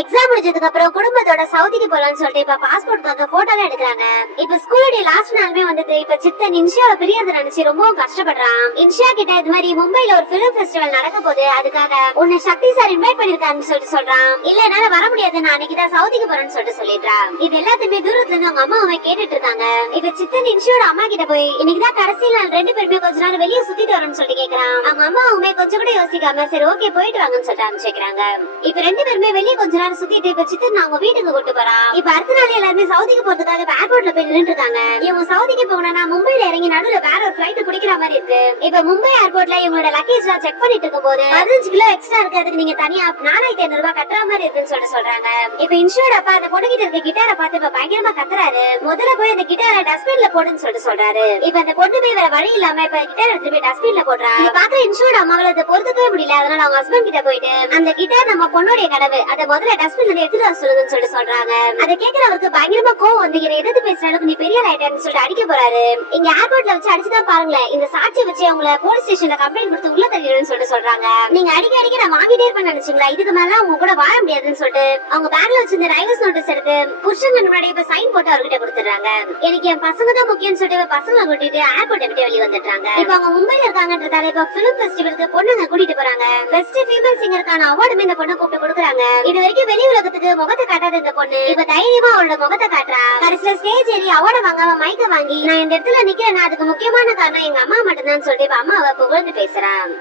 Exam முடிஞ்சதுக்கு அப்புறம் குடும்பத்தோட சவுதிக்கு போலாம்னு சொல்லிட்டு இப்ப பாஸ்போர்ட்காக போட்டோலாம் எடுக்கிறாங்க. இப்ப ஸ்கூலுடைய லாஸ்ட் நாளுமே வந்துட்டு இப்ப சித்தன் இன்ஷியாவை பிரியறத நினைச்சு ரொம்ப கஷ்டப்படுறான். இன்ஷியா கிட்ட இது மாதிரி மும்பைல ஒரு பிலிம் ஃபெஸ்டிவல் நடக்க போகுது, அதுக்காக உன்னை சக்தி சார் இன்வைட் பண்ணிருக்காருன்னு சொல்லிட்டு சொல்றான். இல்ல என்னால வர முடியாது, நான் அன்னைக்குதான் சவுதிக்கு போறேன்னு சொல்லிட்டு சொல்லிடுறான். இது எல்லாத்தையுமே தூரத்துல இருந்து அவங்க அம்மா அவன் கேட்டுட்டு இருக்காங்க. இப்ப சித்தன் இன்ஷியோட அம்மா கிட்ட போய் இன்னைக்குதான் கடைசி நாள், ரெண்டு பேருமே கொஞ்ச நாள் வெளியே சுத்திட்டு வரணும்னு சொல்லிட்டு கேக்குறான். அவங்க அம்மா அவங்க கொஞ்சம் கூட யோசிக்காம சரி ஓகே போயிட்டு வாங்கன்னு சொல்லிட்டு அனுப்பிச்சுக்கிறாங்க. இப்ப ரெண்டு பேருமே வெளியே கொஞ்ச நேரம் சுத்திட்டு இப்ப சித்தன் அவங்க வீட்டுக்கு கூட்டு போறான். இப்ப அடுத்த நாள் எல்லாருமே சவுதிக்கு போறதுக்காக ஏர்போர்ட்ல போய் நின்று இருக்காங்க. இவங்க சவுதிக்கு போகணும்னா மும்பைல இறங்கி நடுவுல வேற ஒரு பிளைட் பிடிக்கிற மாதிரி இருக்கு. இப்ப மும்பை ஏர்போர்ட்ல இவங்களோட லக்கேஜ் எல்லாம் செக் பண்ணிட்டு இருக்கும் போது 15 கிலோ எக்ஸ்ட்ரா இருக்கிறதுக்கு நீங்க தனியா 4500 ரூபாய் கட்டுற மாதிரி இருக்குன்னு சொல்லிட்டு சொல்றாங்க. இப்ப இன்ஷூர்ட் அப்பா அந்த பொண்ணுகிட்ட இருக்க கிட்டாரை பார்த்து இப்ப பயங்கரமா கத்துறாரு. முதல்ல போய் அந்த கிட்டாரை டஸ்ட்பின்ல போடுன்னு சொல்லிட்டு சொல்றாரு. இப்ப அந்த பொண்ணு போய் வேற வழி இல்லாம இப்ப கிட்டார் எடுத்து போய் டஸ்ட்பின்ல போடுறா. இத பாக்குற இன்ஷூர்ட் அம்மாவால அதை பொறுத்துக்கவே முடியல. அதனால அவங்க ஹஸ்பண்ட் கிட்ட போயிட்டு அந்த கிட்டார் நம்ம பொண்ணுடைய கனவு, அதை முதல்ல டஸ்ட்பின்ல எடுத்துட்டு வர சொல்லுங்கன்னு சொல்லிட்டு சொல்றாங்க. அதை கேட்கறவருக்கு பயங்கரமா கோவம் வந்து எதிர்த்து பேசுற அளவுக்கு நீ பெரிய ரைட்டர்னு சொல்லிட்டு அடிக்க போறாரு. இங்க ஏர்போர்ட்ல வச்சு அடிச்சுதான் பாருங்களேன், இந்த சாட்சியை வச்சு அவங்கள போலீஸ் ஸ்டேஷன்ல கம்ப்ளைண்ட் கொடுத்து உள்ள தள்ளிடுன்னு சொல்லிட்டு சொல்றாங்க. நீங்க அடிக்க நான் வாங்கிட்டே இருப்பேன்னு நினைச்சீங்களா, இதுக்கு மேல உங்க கூட வாழ முடியாதுன்னு சொல்லிட்டு அவங்க பேக்ல வச்சு இந்த ரைவர்ஸ் நோட்டீஸ் எடுத்து புருஷன் முன்னாடி இப்ப சைன் போட்டு அவர்கிட்ட கொடுத்துறாங்க. எனக்கு என் பசங்க தான் முக்கியம்னு சொல்லிட்டு பசங்களை கூட்டிட்டு ஏர்போர்ட் விட்டு வெளியே வந்துட்டாங்க. இப்ப அவங்க மும்பைல இருக்காங்கன்றதால இப்ப பிலிம் ஃபெஸ்டிவலுக்கு பொண்ணுங்க கூட்டிட்டு போறாங்க. பெஸ்ட் ஃபீமேல் சிங்கருக்கான அவார்டுமே இந்த பொண்ணு கூப்பிட்டு கொடுக்குறாங்க. இது வரைக்கும் வெளி உலகத்துக்கு முகத்தை காட்டாத இந்த பொண்ணு இப்ப தைரியமா அவளோட முகத்தை காட்டுறா. கடைசியில ஸ்டேஜ் ஏறி அவார்டு வாங்காம மைக்க வாங்கி நான் இந்த இடத்துல நிக்கிறேன்னா அதுக்கு முக்கியமான காரணம் எங்க அம்மா மட்டும்தான் சொல்லிட்டு இப்ப அம்மாவை புகழ்ந்து பேசுறான்.